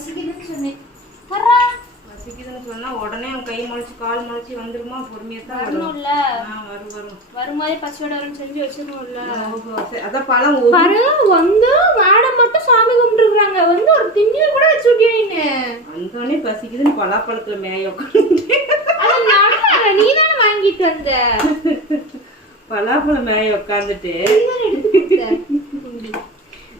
பசிக்குதுன்னு சொன்னேன். பசிக்குதுன்னு சொன்னா உடனே அவன் கை முளைச்சு கால் முளைச்சு வந்துருமா? பொறுமையா தான் வரணும்ல. வரும் வரும்போதே பச்சோட வரும் செஞ்சு வச்சிடணும்ல. அதான் பழம் வந்து மேடம் மட்டும் சாமி கும்பிட்டுருக்காங்க. வந்து ஒரு திண்டியில் கூட வச்சு விட்டியே. வந்தோடனே பசிக்குதுன்னு பலாப்பழத்துல மேய உட்காந்து நீ தானே வாங்கிட்டு வந்த. பலாப்பழம் மேய உட்காந்துட்டு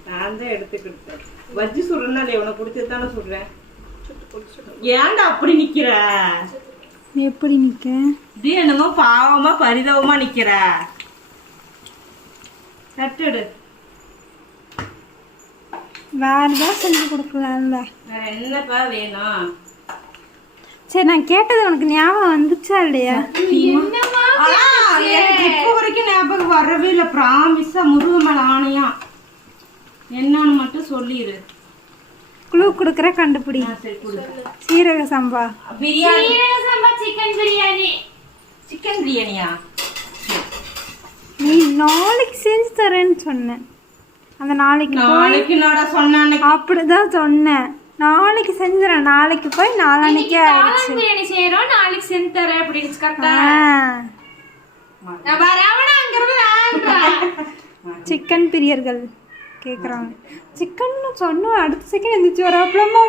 நான் தான் எடுத்துக்கிட்டேன். வச்சு சுடுறேன்னா உனக்கு பிடிச்சதானே சுடுறேன். ஏன்டா அப்படி நிக்கிற? எப்படி நிக்க? இது என்னமோ பாவமா பரிதாபமா நிக்கிற. தட்டுடு. வேற ஏதாவது செஞ்சு கொடுக்கலாம்ல. வேற என்னப்பா வேணும்? சரி, நான் கேட்டது உனக்கு ஞாபகம் வந்துச்சா இல்லையா? எனக்கு இப்போ வரைக்கும் ஞாபகம் வரவே இல்லை. ப்ராமிஸா முருகமலை ஆணையா என்னன்னு மட்டும் சொல்லிடு. குழு கொடுக்குற கண்டுபிடி. சீரக சம்பா பிரியாணி. சீரக சம்பா சிக்கன் பிரியாணி. சிக்கன் பிரியாணியா? நீ நாளைக்கு செஞ்சு தரேன்னு சொன்னேன். அந்த நாளைக்கு நாடா சொன்னேன். அப்படிதான் சொன்னேன். நாளைக்கு செஞ்சுறேன். நாளைக்கு போய் நாளைக்கு ஆயிடுச்சு. பிரியாணி செய்யறோம், நாளைக்கு செஞ்சு தரேன் அப்படின்னு கரெக்டா? சிக்கன் பிரியர்கள் கேக்குறாங்க. சிக்கன் சொன்னா அடுத்த செகண்ட் எந்திரிச்சு வராப்லம்மா.